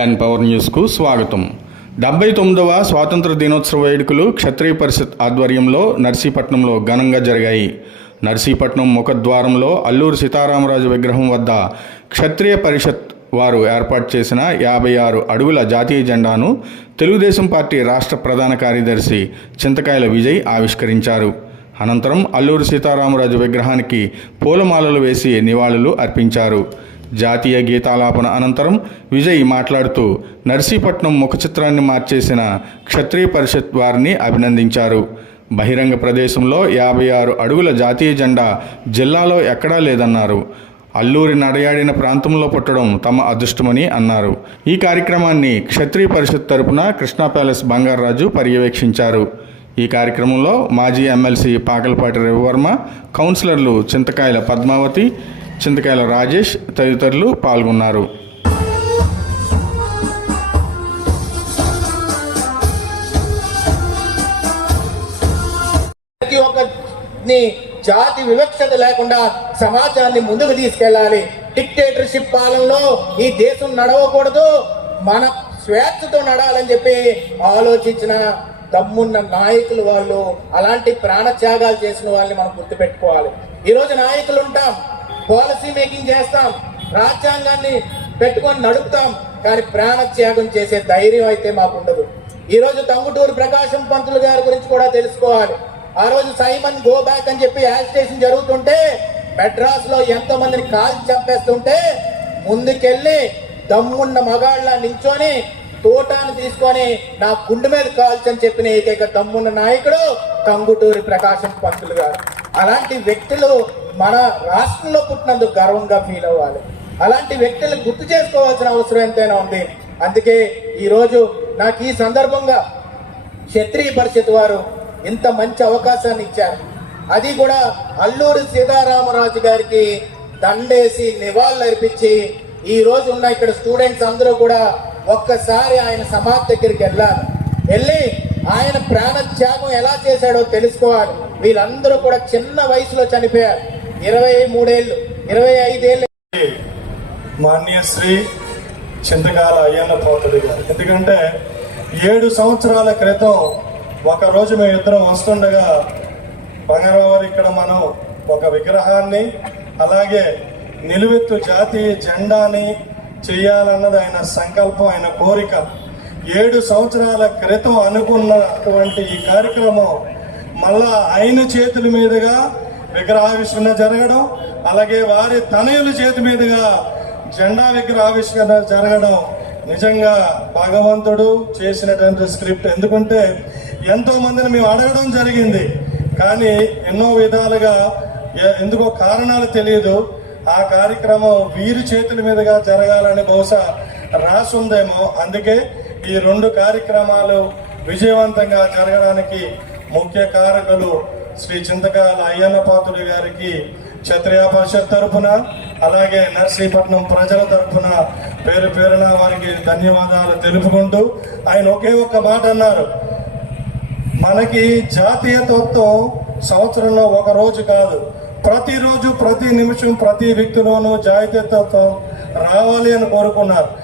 Pen power న్యూస్కు స్వాగతం. డెబ్బై తొమ్మిదవ స్వాతంత్ర దినోత్సవ వేడుకలు క్షత్రియ పరిషత్ ఆధ్వర్యంలో నర్సీపట్నంలో ఘనంగా జరిగాయి. నర్సీపట్నం ముఖద్వారంలో అల్లూరు సీతారామరాజు విగ్రహం వద్ద క్షత్రియ పరిషత్ వారు ఏర్పాటు చేసిన యాభై ఆరు అడుగుల జాతీయ జెండాను తెలుగుదేశం పార్టీ రాష్ట్ర ప్రధాన కార్యదర్శి చింతకాయల విజయ్ ఆవిష్కరించారు. అనంతరం అల్లూరు సీతారామరాజు విగ్రహానికి పూలమాలలు వేసి నివాళులు అర్పించారు. జాతీయ గీతాలాపన అనంతరం విజయ్ మాట్లాడుతూ నర్సీపట్నం ముఖ చిత్రాన్ని మార్చేసిన క్షత్రియ పరిషత్ వారిని అభినందించారు. బహిరంగ ప్రదేశంలో యాభై ఆరు అడుగుల జాతీయ జెండా జిల్లాలో ఎక్కడా లేదన్నారు. అల్లూరి నడయాడిన ప్రాంతంలో పుట్టడం తమ అదృష్టమని అన్నారు. ఈ కార్యక్రమాన్ని క్షత్రియ పరిషత్ తరపున కృష్ణా ప్యాలెస్ బంగారాజు పర్యవేక్షించారు. ఈ కార్యక్రమంలో మాజీ ఎమ్మెల్సీ పాకలపాటి రవివర్మ కౌన్సిలర్లు చింతకాయల పద్మావతి చింతకాయల రాజేష్ తదితరులు పాల్గొన్నారు. ప్రతి జాతి వివక్షత లేకుండా సమాజాన్ని ముందుకు తీసుకెళ్ళాలి. డిక్టేటర్షిప్ పాలనలో ఈ దేశం నడవకూడదు. మన స్వేచ్ఛతో నడాలని చెప్పి ఆలోచించిన దమ్మున్న నాయకులు వాళ్ళు అలాంటి ప్రాణత్యాగాలు చేసిన వాళ్ళని మనం గుర్తుపెట్టుకోవాలి. ఈరోజు నాయకులు ఉంటాం. పాలసీ మేకింగ్ చేస్తాం. రాజ్యాంగాన్ని పెట్టుకొని నడుపుతాం. కానీ ప్రాణత్యాగం చేసే ధైర్యం అయితే మాకు ఉండదు ఈరోజు తంగుటూరు ప్రకాశం పంతులు గారి గురించి కూడా తెలుసుకోవాలి. ఆ రోజు సైమన్ గో బ్యాక్ అని చెప్పి యాజిటేషన్ జరుగుతుంటే మెడ్రాస్లో ఎంతో మందిని కాల్చి చంపేస్తుంటే ముందుకెళ్ళి దమ్మున్న మగాళ్ళ నించొని తోటాను తీసుకొని నా గుండె మీద కాల్చని చెప్పిన ఏకైక దమ్మున్న నాయకుడు తంగుటూరి ప్రకాశం పంతులు గారు. అలాంటి వ్యక్తులు మన రాష్ట్రంలో పుట్టినందుకు గర్వంగా ఫీల్ అవ్వాలి. అలాంటి వ్యక్తులు గుర్తు చేసుకోవాల్సిన అవసరం ఎంతైనా ఉంది. అందుకే ఈరోజు నాకు ఈ సందర్భంగా క్షత్రియ పరిషత్ వారు ఇంత మంచి అవకాశాన్ని ఇచ్చారు. అది కూడా అల్లూరి సీతారామరాజు గారికి దండేసి నివాళులు అర్పించి ఈ రోజు ఉన్న ఇక్కడ స్టూడెంట్స్ అందరూ కూడా ఒక్కసారి ఆయన సమాధి దగ్గరికి వెళ్ళాలి. వెళ్ళి ఆయన ప్రాణ త్యాగం ఎలా చేశాడో తెలుసుకోవాలి. వీళ్ళందరూ కూడా చిన్న వయసులో చనిపోయారు. ఇరవై మూడేళ్ళు ఇరవై ఐదేళ్ళు. మాన్యశ్రీ చింతకాల అయ్యన్న పోతడి గారు. ఎందుకంటే ఏడు సంవత్సరాల క్రితం ఒక రోజు మేము ఇద్దరం వస్తుండగా బంగారావారి ఇక్కడ మనం ఒక విగ్రహాన్ని అలాగే నిలువెత్తు జాతీయ జెండాని చేయాలన్నది ఆయన సంకల్పం ఆయన కోరిక. ఏడు సంవత్సరాల క్రితం అనుకున్నటువంటి ఈ కార్యక్రమం మళ్ళా ఆయన చేతుల మీదుగా విగ్రహావిష్కరణ జరగడం అలాగే వారి తనయుల చేతి మీదుగా జెండా విగ్రహావిష్కరణ జరగడం నిజంగా భగవంతుడు చేసినటువంటి స్క్రిప్ట్. ఎందుకంటే ఎంతో మందిని మేము అడగడం జరిగింది. కానీ ఎన్నో విధాలుగా ఎందుకో కారణాలు తెలియదు ఆ కార్యక్రమం వీరి చేతుల మీదుగా జరగాలని బహుశా రాసి ఉందేమో. అందుకే ఈ రెండు కార్యక్రమాలు విజయవంతంగా జరగడానికి ముఖ్య కారకులు శ్రీ చింతకాల అయ్యన్నపాతుడి గారికి క్షత్రియ పరిషత్ తరఫున అలాగే నర్సీపట్నం ప్రజల తరపున పేరు పేరున వారికి ధన్యవాదాలు తెలుపుకుంటూ ఆయన ఒకే ఒక్క మాట అన్నారు. మనకి జాతీయతత్వం సంవత్సరంలో ఒక రోజు కాదు. ప్రతిరోజు ప్రతి నిమిషం ప్రతి వ్యక్తిలోనూ జాతీయతత్వం రావాలి అని కోరుకున్నారు.